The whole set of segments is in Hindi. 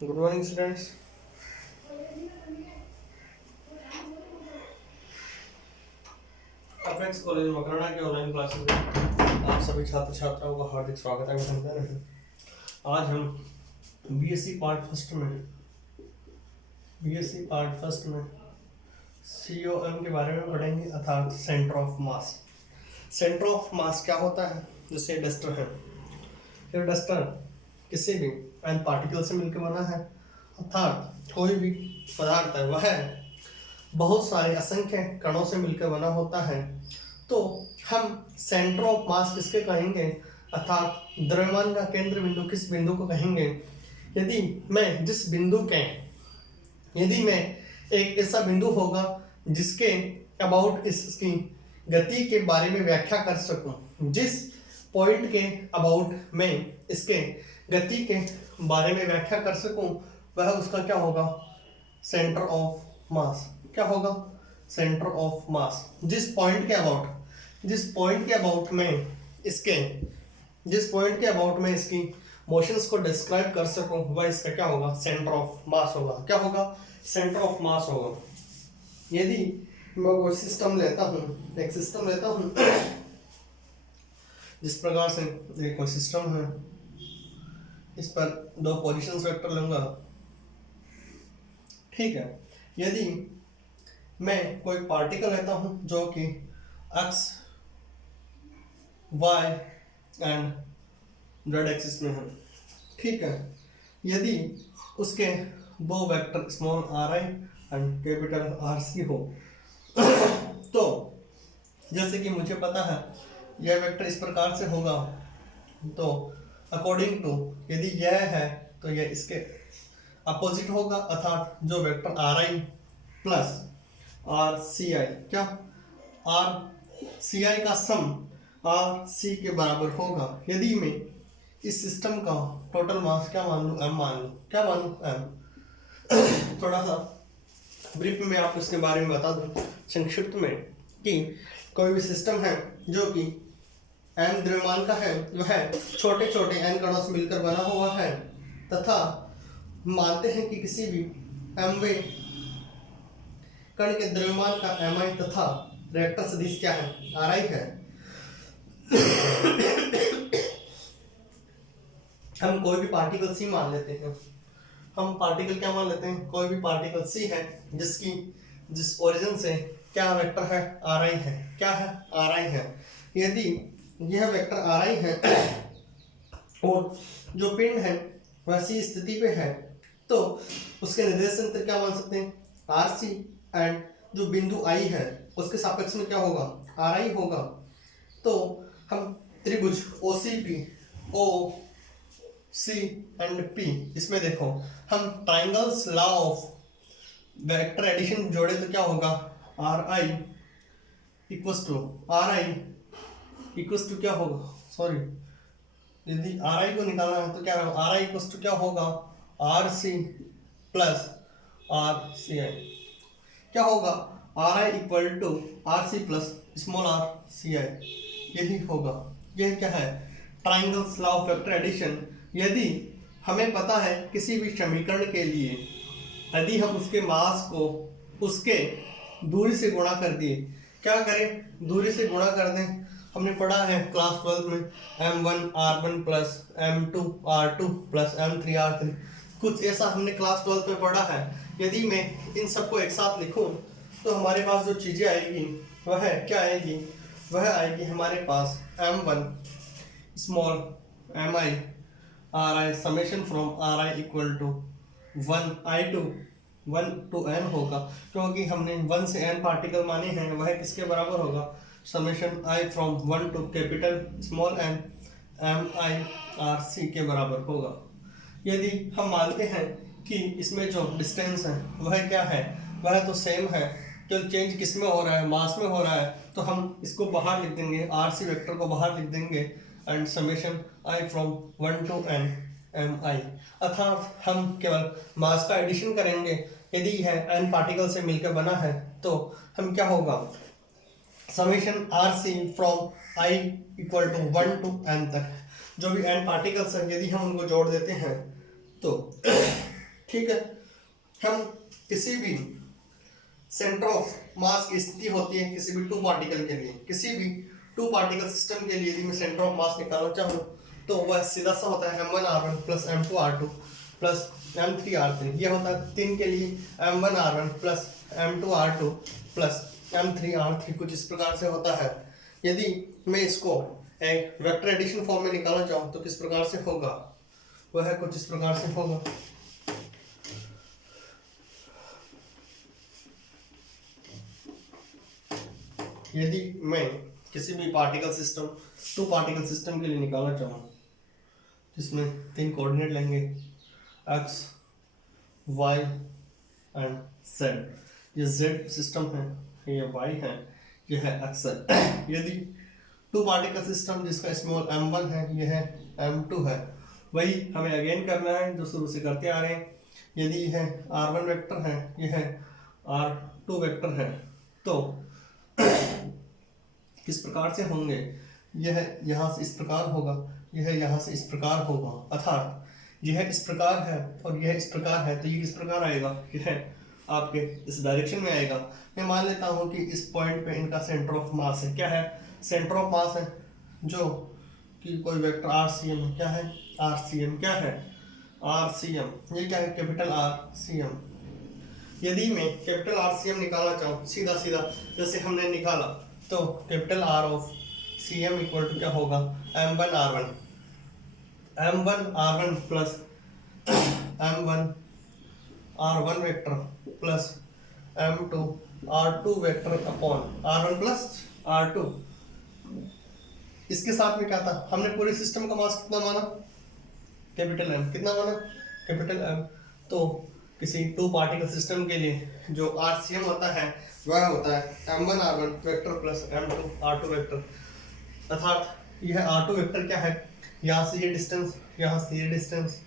Good morning students. Apex college Makrana के ऑनलाइन क्लासेस में आप सभी छात्र छात्राओं का हार्दिक स्वागत है। अभिनंदन है। आज हम बीएससी पार्ट फर्स्ट में सीओएम के बारे में पढ़ेंगे, अर्थात centre of mass. Centre of mass क्या होता है? जैसे डस्टर है, ये डस्टर किसी भी एन पार्टिकल से मिलकर बना है, अर्थात कोई भी पदार्थ है वह बहुत सारे असंख्य कणों से मिलकर बना होता है। तो हम सेंटर ऑफ मास किसके कहेंगे, अर्थात द्रव्यमान का केंद्र बिंदु किस बिंदु को कहेंगे? यदि मैं एक ऐसा बिंदु होगा जिसके अबाउट इसकी गति के बारे में व्याख्या कर सकूं, जिस पॉइंट के अबाउट मैं इसके गति के बारे में व्याख्या कर सकूं, वह उसका क्या होगा? Centre of mass. क्या होगा? सेंटर ऑफ मास। जिस पॉइंट के अबाउट में इसकी मोशंस को डिस्क्राइब कर सकूं, वह इसका क्या होगा? सेंटर ऑफ मास होगा। क्या होगा? सेंटर ऑफ मास होगा। यदि मैं कोई सिस्टम लेता हूं जिस प्रकार से एक कोई सिस्टम है, इस पर दो पोजीशंस वेक्टर लूंगा, ठीक है। यदि मैं कोई पार्टिकल लेता हूं जो कि x y and z axis में है, ठीक है। यदि उसके दो vector small r i and capital R c हो तो जैसे कि मुझे पता है यह वेक्टर इस प्रकार से होगा, तो अकॉर्डिंग टू यदि यह है तो यह इसके अपोजिट होगा, अर्थात जो vector R I plus R C I, क्या आर सी आई का सम आर सी के बराबर होगा। यदि मैं इस सिस्टम का टोटल मास क्या मान लूँ? एम मान लूँ। क्या मानूँ? एम। थोड़ा सा ब्रीफ में आपको इसके बारे में बता दूं संक्षिप्त में कि कोई भी सिस्टम है जो कि एम द्रव्यमान का है, वह छोटे छोटे एन कणों से मिलकर बना हुआ है, तथा मानते हैं कि किसी भी एमवे कण के द्रव्यमान का एम आई तथा रिएक्टर सदिश क्या है? आर आई है। हम कोई भी पार्टिकल सी मान लेते हैं। कोई भी पार्टिकल सी है जिस ओरिजिन से क्या वेक्टर है? आर आई है। क्या है? आर आई है। यदि यह वेक्टर आर आई है और जो पिंड है वह सी स्थिति पे है, तो उसके निर्देशांक क्या मान सकते हैं? आर सी, एंड जो बिंदु आई है उसके सापेक्ष में क्या होगा? आर आई होगा। तो हम त्रिभुज O C P, O C and P, इसमें देखो हम triangles law of vector addition जोड़े तो क्या होगा? आर आई इक्वस टू क्या होगा? सॉरी, यदि आर आई को निकालना है तो क्या होगा? आर आई इक्वस टू क्या होगा? R C plus R C I. क्या होगा? R I equal to R C plus small R C I, यही होगा। यह क्या है? Triangles law of vector addition. यदि हमें पता है किसी भी समीकरण के लिए यदि हम उसके मास को उसके दूरी से गुणा कर दिए, क्या करें? दूरी से गुणा कर दें। हमने पढ़ा है क्लास 12 में m1 r1 plus m2 r2 plus m3 r3, कुछ ऐसा हमने क्लास 12 में पढ़ा है। यदि मैं इन सबको एक साथ लिखूं तो हमारे पास जो चीज़ें आएगी वह क्या आएगी? वह आएगी हमारे पास m1 small mi ri summation from ri equal to 1 to n होगा, क्योंकि हमने 1 से n पार्टिकल माने हैं। वह किसके बराबर होगा? Summation i from 1 to capital small n m i r c के बराबर होगा। यदि हम मानते हैं कि इसमें जो डिस्टेंस है वह क्या है? वह तो सेम है, तो चेंज किस में हो रहा है? मास में हो रहा है, तो हम इसको बाहर लिख देंगे, आर सी वेक्टर को बाहर लिख देंगे, and summation i from 1 to n M I, अर्थात हम केवल मास का एडिशन करेंगे। यदि यह n पार्टिकल से मिलकर बना है तो हम क्या होगा? Summation r c from i equal to 1 to n तक जो भी n पार्टिकल्स हैं, यदि हम उनको जोड़ देते हैं तो ठीक है। हम किसी भी सेंटर ऑफ मास की स्थिति होती है किसी भी टू पार्टिकल के लिए, किसी भी टू पार्टिकल सिस्टम के लिए यदि मैं सेंटर ऑफ मास निकालना चाहूँ तो वह सीधा सा होता है m1r1 plus m2r2 plus m3r3। यह होता है 3 के लिए m1r1 plus m2r2 plus m3r3 कुछ इस प्रकार से होता है। यदि मैं इसको एक वेक्टर एडिशन फॉर्म में निकालना चाहूँ तो किस प्रकार से होगा, वह कुछ इस प्रकार से होगा। यदि मैं किसी भी particle system two particle system के लिए निकालना चाहूँ जिसमें 3 कोऑर्डिनेट लेंगे x, y एंड z। ये z सिस्टम है, ये y है, ये है x है। यदि टू पार्टिकल सिस्टम जिसका स्मॉल m1 है, यह है m2 है, वही हमें अगेन करना है जो शुरू से करते आ रहे हैं। यदि यह r1 वेक्टर है, यह r2 वेक्टर है, तो किस प्रकार से होंगे, यह यहाँ से इस प्रकार होगा, यह यहाँ से इस प्रकार होगा, अर्थात यह इस प्रकार है और यह इस प्रकार है, तो ये किस प्रकार आएगा, यह आपके इस डायरेक्शन में आएगा। मैं मान लेता हूँ कि इस पॉइंट पे इनका सेंटर ऑफ मास है, क्या है, सेंटर ऑफ मास है, जो कि कोई वेक्टर RCM है। क्या है, RCM, क्या है, RCM, ये क्या है, कैपिटल RCM। यदि मैं कैपिटल RCM निकालना चाहूँ सीधा सीधा जैसे हमने निकाला, तो capital R of CM equal to क्या होगा, m1r1 plus m1r1 vector plus m2r2 vector upon r1 plus r2। इसके साथ में क्या था, हमने पूरे सिस्टम का मास कितना माना, कैपिटल M। कितना माना, कैपिटल M। तो किसी टू पार्टिकल सिस्टम के लिए जो RCM होता है वह होता है m1r1 vector plus m2r2 vector, अर्थात यह r2 वेक्टर क्या है, यहाँ से ये डिस्टेंस, यहाँ से ये डिस्टेंस,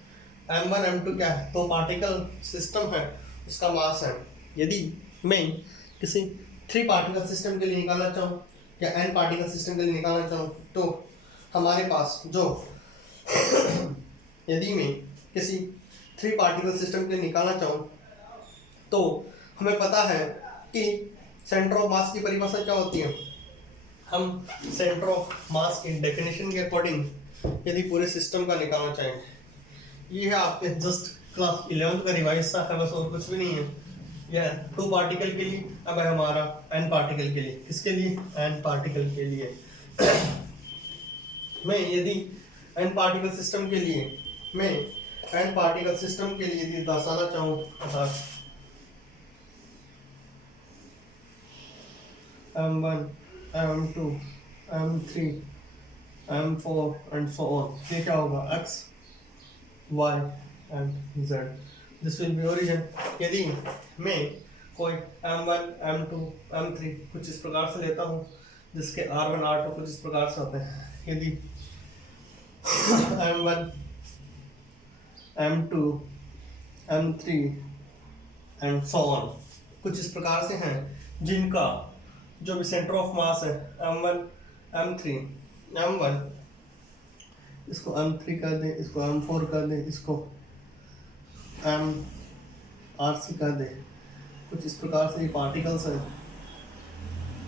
m1 m2 क्या है, तो पार्टिकल सिस्टम है उसका मास है। यदि मैं किसी 3 पार्टिकल सिस्टम के लिए निकालना चाहूँ या n पार्टिकल सिस्टम के लिए निकालना चाहूँ, तो हमारे पास जो यदि मैं किसी 3 पार्टिकल सिस्टम के लिए निकालना चाहूँ तो हमें पता है कि सेंटर ऑफ मास की परिभाषा क्या होती है। हम सेंटर ऑफ मास की डेफिनेशन के अकॉर्डिंग यदि पूरे सिस्टम का निकालना चाहेंगे, ये है आपके जस्ट क्लास 11th का रिवाइज सा है, बस और कुछ भी नहीं है। यह 2 पार्टिकल के लिए, अब है हमारा n पार्टिकल के लिए। किसके लिए, n पार्टिकल के लिए। मैं यदि n पार्टिकल सिस्टम के लिए यदि दर्शाना चाहूँ, अर्थात m1 m2 m3 m4 and so on, ये क्या होगा, x y and z, this will be origin. यदि मैं कोई m1 m2 m3 कुछ इस प्रकार से लेता हूँ जिसके r1 r2 कुछ इस प्रकार से होते हैं, यदि m1 m2 m3 and so on कुछ इस प्रकार से हैं, जिनका जो भी सेंटर ऑफ मास है m1 m3 m1, इसको m3 कर दें, इसको m4 कर दें, इसको mRC कर दें, कुछ इस प्रकार से ये पार्टिकल्स हैं,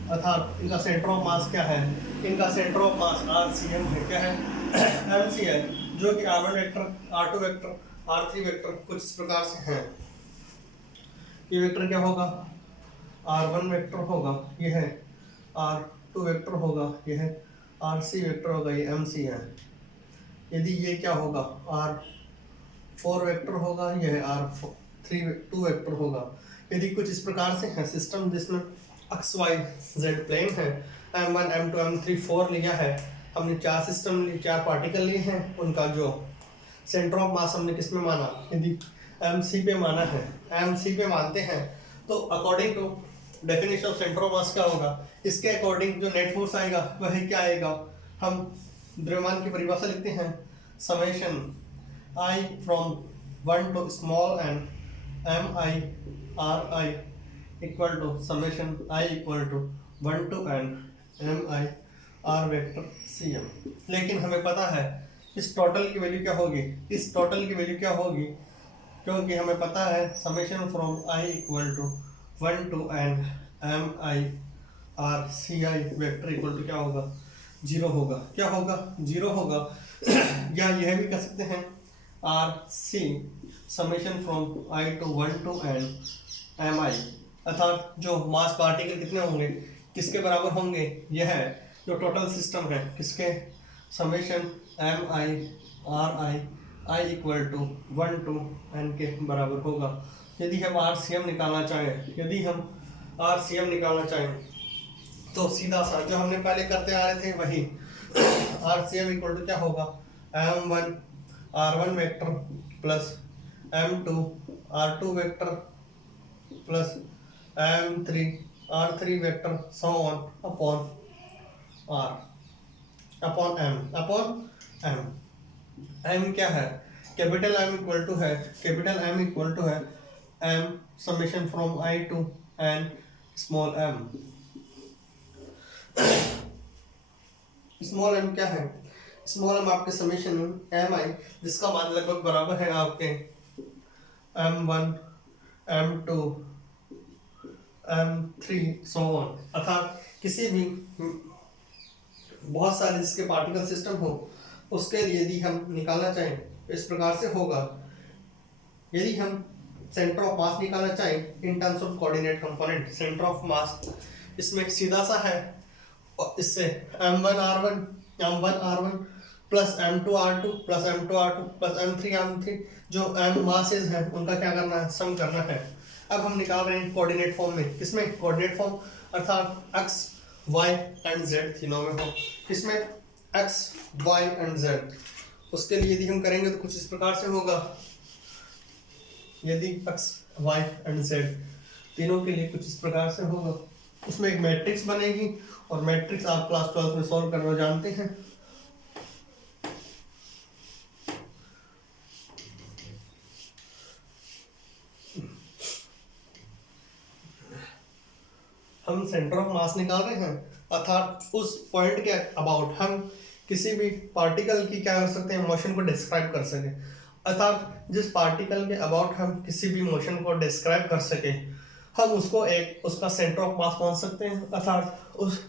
अर्थात इनका सेंटर ऑफ मास क्या है, इनका सेंटर ऑफ मास RCM है, क्या है, MC है, जो कि R1 vector, R2 vector, R3 vector कुछ इस प्रकार से हैं। ये वेक्टर क्या होगा, R1 वेक्टर होगा, यह है R2 वेक्टर होगा, यह है RC वेक्टर होगा, ये MC है। यदि ये क्या होगा, R4 वेक्टर होगा, यह R2 वेक्टर होगा। यदि कुछ इस प्रकार से है सिस्टम जिसमें एक्स वाई जेड प्लेन है, m1 m2 m3 4 लिया है, हमने 4 सिस्टम लिए, 4 पार्टिकल लिए हैं, उनका जो सेंटर ऑफ मास हमने किस में माना, यदि MC पे माना है, MC पे मानते हैं, तो according to definition of centre of mass क्या होगा, इसके अकॉर्डिंग जो नेट फोर्स आएगा वह क्या आएगा, हम द्रव्यमान की परिभाषा लिखते हैं, summation I from 1 to small n mi ri equal to summation I equal to 1 to n mi r vector cm। लेकिन हमें पता है इस टोटल की वैल्यू क्या होगी, इस टोटल की वैल्यू क्या होगी, क्योंकि हमें पता है summation from i equal to 1 to n M i r C i vector equal to क्या होगा, 0 होगा। क्या होगा, 0 होगा। या यह भी कह सकते हैं R C summation from I to 1 to n M I, अर्थात जो मास पार्टिकल कितने होंगे, किसके बराबर होंगे, यह जो टोटल सिस्टम है किसके, summation m i r i i equal to 1 to n के बराबर होगा। यदि हम RCM निकालना चाहें तो सीधा सा जो हमने पहले करते आ रहे थे वही RCM इक्वल टू क्या होगा, M1 R1 vector plus M2 R2 vector plus M3 R3 vector so on upon M। M क्या है, कैपिटल M इक्वल टू है M summation from I to n small m। Small m क्या है, स्मॉल m आपके समेशन mi जिसका मान लगभग बराबर है आपके M1 M2 M3 so on, अर्थात किसी भी बहुत सारे जिसके पार्टिकल सिस्टम हो उसके लिए यदि हम निकालना चाहें तो इस प्रकार से होगा। यदि हम सेंटर ऑफ मास निकालना चाहें in terms of coordinate component, centre of मास इसमें सीधा सा है, और इससे M1 R1 plus M2 R2 plus M3 जो M मासेस हैं उनका क्या करना है, सम करना है। अब हम निकाल रहे हैं कोऑर्डिनेट फॉर्म में, किसमें, कोऑर्डिनेट फॉर्म अर्थात x y एंड z तीनों में हो, किसमें x y एंड z। उसके लिए यदि हम करेंगे तो कुछ इस प्रकार से होगा, यदि x y एंड z तीनों के लिए कुछ इस प्रकार से होगा, उसमें एक मैट्रिक्स बनेगी और मैट्रिक्स आप क्लास 12 में सॉल्व करना जानते हैं। हम सेंटर ऑफ मास निकाल रहे हैं, अर्थात उस पॉइंट के अबाउट हम किसी भी पार्टिकल की क्या कर सकते हैं, मोशन को डिस्क्राइब कर सके, अर्थात जिस पार्टिकल के अबाउट हम किसी भी मोशन को डिस्क्राइब कर सके हम उसको एक उसका सेंटर ऑफ मास मान सकते हैं, अर्थात उस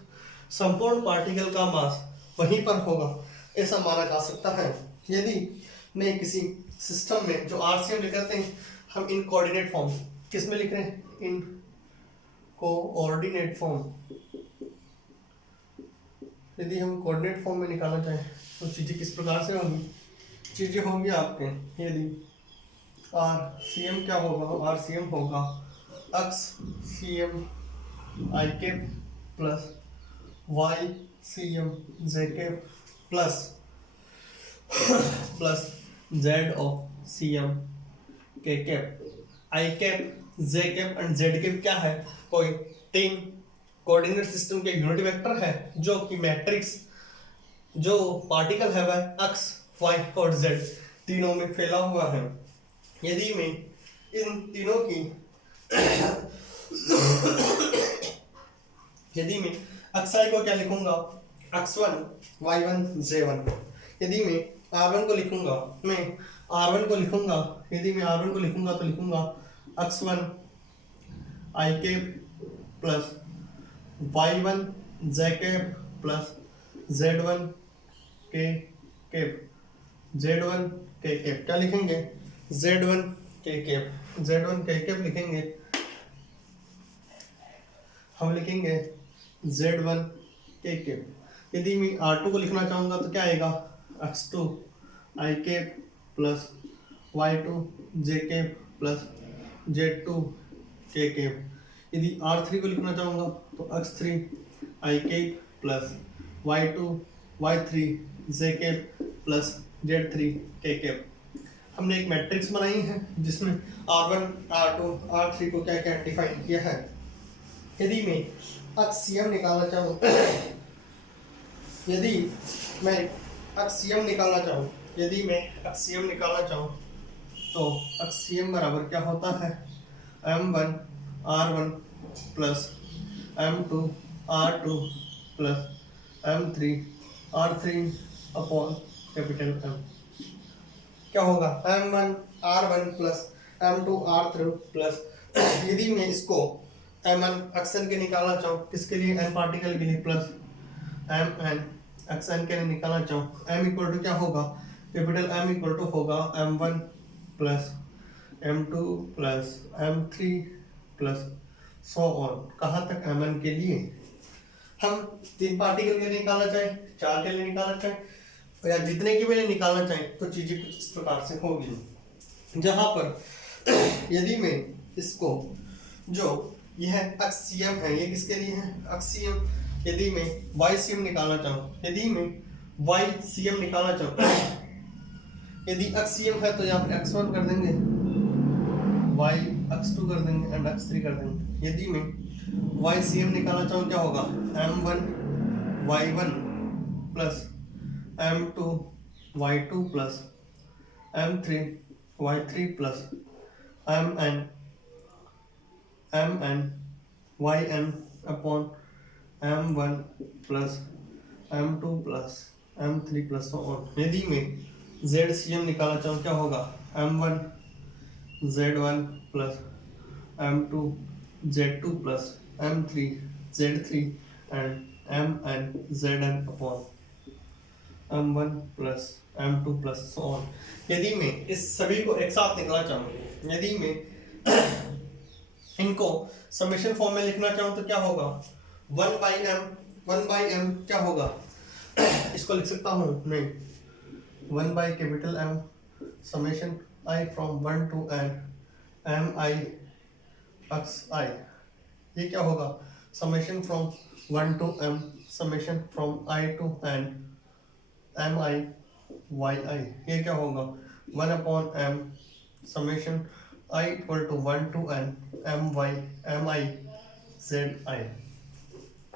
संपूर्ण पार्टिकल का मास वहीं पर होगा, ऐसा माना जा सकता है। यदि मैं किसी सिस्टम में जो RCM लिखते हैं हम इन कोऑर्डिनेट फॉर्म, किस में लिख रहे हैं, इन कोऑर्डिनेट फॉर्म, यदि हम कोऑर्डिनेट फॉर्म में निकालना चाहें तो चीज़ें किस प्रकार से होंगी, चीज़ें होंगी आपके, यदि RCM क्या होगा, RCM होगा XCM I cap plus YCM J cap plus Z of CM K cap. I cap J cap and Z cap क्या है, कोई तीन कोऑर्डिनेट सिस्टम के यूनिट वेक्टर है जो कि मैट्रिक्स जो पार्टिकल है वह x y और z तीनों में फैला हुआ है। यदि मैं इन तीनों की यदि मैं xi को क्या लिखूंगा, x1 y1 z1, यदि मैं r1 को लिखूंगा तो लिखूंगा x1 i cap plus y1 j cap plus z1 k cap, z1 k cap क्या लिखेंगे, z1 k कैप लिखेंगे, हम लिखेंगे z1 k कैप। यदि मैं r2 को लिखना चाहूँगा तो क्या आएगा, x2 i cap plus y2 j cap plus z2 k cap. यदि R3 को लिखना चाहूँगा तो x3 i cap plus y2 y3 j cap plus z3 k cap. हमने एक मैट्रिक्स बनाई है जिसमें R1 R2 R3 को क्या क्या डिफाइन किया है। यदि मैं XCM निकालना चाहूँ तो XCM बराबर क्या होता है, M1 R1 plus M2 R2 plus M3 R3 upon capital M। क्या होगा, M1 R1 plus m2r3 plus यदि मैं इसको mn xn के निकालना चाहूँ, किसके लिए, n पार्टिकल के लिए, प्लस mn xn के लिए निकालना चाहूँ, m इक्वल टू क्या होगा, कैपिटल M इक्वल टू होगा m1 plus m2 plus m3 plus so on, कहाँ तक mn के लिए। हम 3 पार्टिकल के लिए निकालना चाहें, 4 के लिए निकालना चाहें या जितने के लिए निकालना चाहें तो चीजें कुछ इस प्रकार से होगी, जहां पर यदि मैं इसको जो यह अक्सीयम है, ये किसके लिए है, अक्सीयम, यदि मैं YCM निकालना चाहूँ, यदि मैं YCM निकालना चाहूँ, यदि अक्सीयम है तो यहाँ पर x1 कर देंगे, y x2 कर देंगे एंड x3 कर देंगे। यदि मैं YCM निकालना चाहूँ क्या होगा, m1 y1 plus m2 y2 plus m3 y3 plus mn yn upon m1 plus m2 plus m3 plus so on. यदि मैं ZCM निकालना चाहूँ क्या होगा, m1 z1 plus m2 z2 plus m3 z3 and mn zn upon m1 plus m2 plus so on. यदि मैं इस सभी को एक साथ निकालना चाहूँ, यदि मैं इनको समेशन फॉर्म में लिखना चाहूँ तो क्या होगा, 1 बाई m क्या होगा, इसको लिख सकता हूँ नहीं, 1 by capital M summation I from 1 to n mi xi, ये क्या होगा, summation from 1 to m summation from I to n mi yi, ये क्या होगा, 1 upon m summation I equal to 1 to n mi zi,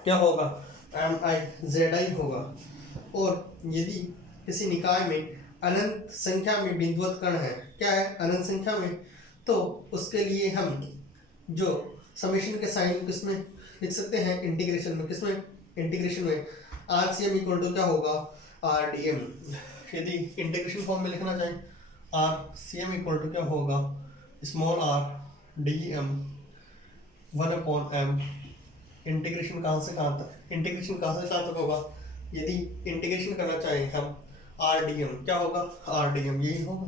क्या होगा, mi zi होगा। और यदि किसी निकाय में अनंत संख्या में बिंदुवत कण है, क्या है, अनंत संख्या में, तो उसके लिए हम जो समेशन के साइन किसमें लिख सकते हैं, इंटीग्रेशन में, किसमें, इंटीग्रेशन में RCM इक्वल टू क्या होगा, RDM। यदि इंटीग्रेशन फॉर्म में लिखना चाहें, RCM इक्वल टू क्या होगा, small r dm 1 upon m, integration कहाँ से कहाँ तक, इंटीग्रेशन कहाँ से कहाँ तक होगा, यदि इंटीग्रेशन करना चाहें हम RDM, क्या होगा, RDM यही होगा।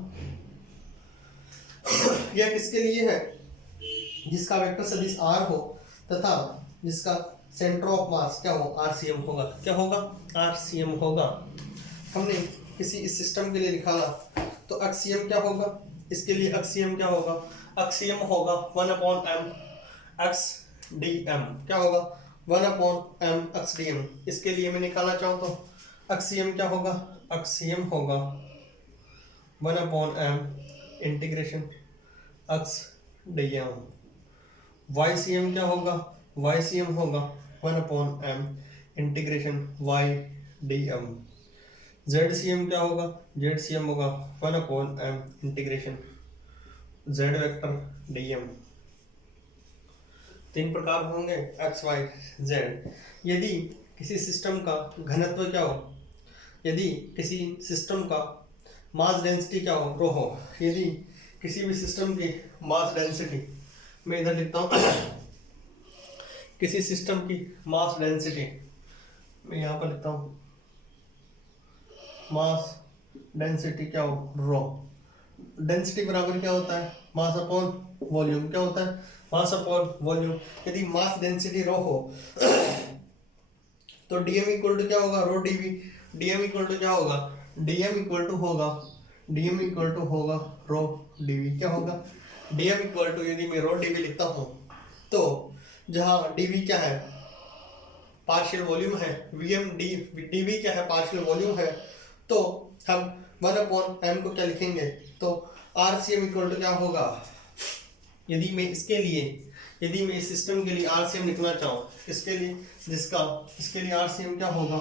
यह किसके लिए है, जिसका वेक्टर सदिश r हो तथा जिसका सेंटर ऑफ मास क्या हो, RCM होगा, क्या होगा, RCM होगा। हमने किसी इस सिस्टम के लिए लिखा तो अक्सीयम क्या होगा, इसके लिए अक्सीयम क्या होगा, अक्सीयम होगा 1 अपॉन m x dm, क्या होगा, 1 अपॉन m x dm। इसके लिए मैं निकालना चाहूँ तो अक्सीयम क्या होगा, अक्सीयम होगा 1 upon m integration x dm। YCM क्या होगा, YCM होगा 1 upon m integration y dm। ZCM क्या होगा, ZCM होगा 1 upon m integration z vector dm। 3 प्रकार होंगे x y z। यदि किसी सिस्टम का घनत्व क्या हो, यदि किसी सिस्टम का मास डेंसिटी क्या हो, रो हो, यदि किसी भी सिस्टम की मास डेंसिटी, मैं इधर लिखता हूँ किसी सिस्टम की मास डेंसिटी, मैं यहाँ पर लिखता हूँ मास डेंसिटी क्या हो, रो। डेंसिटी बराबर क्या होता है, मास अपॉन वॉल्यूम, क्या होता है, मास अपॉन वॉल्यूम। यदि मास डेंसिटी रो हो तो डीएम इक्वल टू क्या होगा, रो डीवी। डीएम इक्वल टू क्या होगा, डीएम इक्वल टू होगा, डीएम इक्वल टू होगा रो डीवी। क्या होगा, डीएम इक्वल टू, यदि मैं रो डीवी लिखता हूँ तो जहाँ डीवी क्या है, पार्शियल वॉल्यूम है, वीएम डी डीवी क्या है, पार्शियल वॉल्यूम है, तो हम 1 अपॉन m को क्या लिखेंगे, तो RCM इक्वल टू क्या होगा, यदि मैं इसके लिए, यदि मैं इस सिस्टम के लिए RCM लिखना चाहूँ, इसके लिए जिसका, इसके लिए RCM क्या होगा,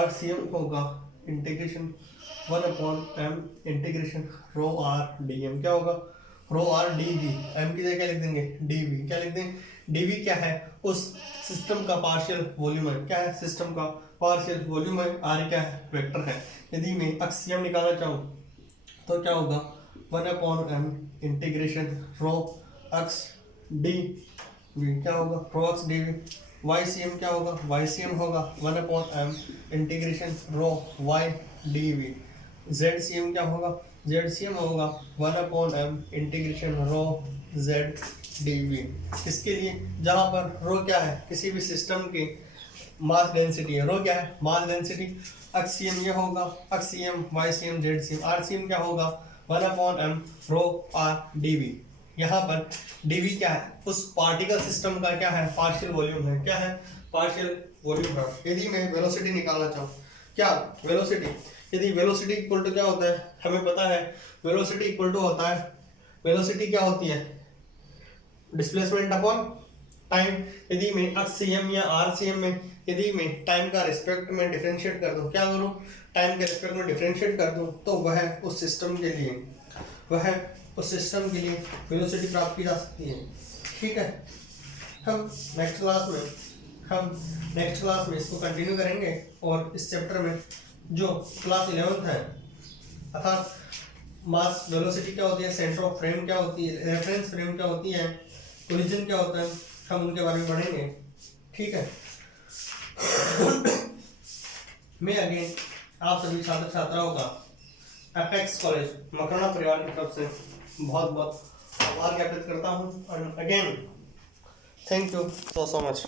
RCM होगा इंटीग्रेशन 1 अपॉन m इंटीग्रेशन रो r dm। क्या होगा, रो r dv, m की जगह क्या लिख देंगे, dv। क्या लिख देंगे, dv क्या है, उस सिस्टम का पार्शियल वॉल्यूम है, क्या है, सिस्टम का पार्शियल वॉल्यूम है, r क्या है, वेक्टर है। यदि मैं अक्सीयम निकालना चाहूँ तो क्या होगा, 1/m integration rho x d v क्या होगा, rho x d v. YCM क्या होगा, YCM होगा 1/m integration rho y d v. ZCM क्या होगा, ZCM होगा 1/m integration rho z d v. इसके लिए जहाँ पर रो क्या है, किसी भी सिस्टम की मास डेंसिटी है, रो क्या है, मास डेंसिटी। एक्सीएम ये होगा, एक्सीएम YCM ZCM। RCM क्या होगा 1/m row R D we. यहाँ पर dv क्या है, उस पार्टिकल सिस्टम का क्या है, पार्शियल वॉल्यूम है। क्या है, पार्शियल वॉल्यूम है। यदि मैं वेलोसिटी निकालना चाहूँ, क्या वेलोसिटी, यदि वेलोसिटी इक्वल टू क्या होता है, हमें पता है वेलोसिटी इक्वल टू होता है, वेलोसिटी क्या होती है, डिस्प्लेसमेंट अपॉन टाइम। यदि मैं एक्सीएम या आरसीएम में यदि मैं टाइम का रिस्पेक्ट में डिफरेंशिएट कर दूं, क्या करूं, टाइम के रिस्पेक्ट में डिफरेंशिएट कर दूं, तो वह उस सिस्टम के लिए वेलोसिटी प्राप्त की जा सकती है। ठीक है, हम नेक्स्ट क्लास में इसको कंटिन्यू करेंगे और इस चैप्टर में जो क्लास 11th है, अर्थात मास वेलोसिटी क्या होती है, सेंटर ऑफ फ्रेम क्या होती है, रेफरेंस फ्रेम क्या होती है, कोलिजन क्या होता है, हम उनके बारे में पढ़ेंगे। ठीक है, मैं अगेन आप सभी छात्र छात्राओं का एपेक्स कॉलेज मकराना परिवार की तरफ से बहुत बहुत आभार ज्ञापित करता हूँ। And again thank you so much.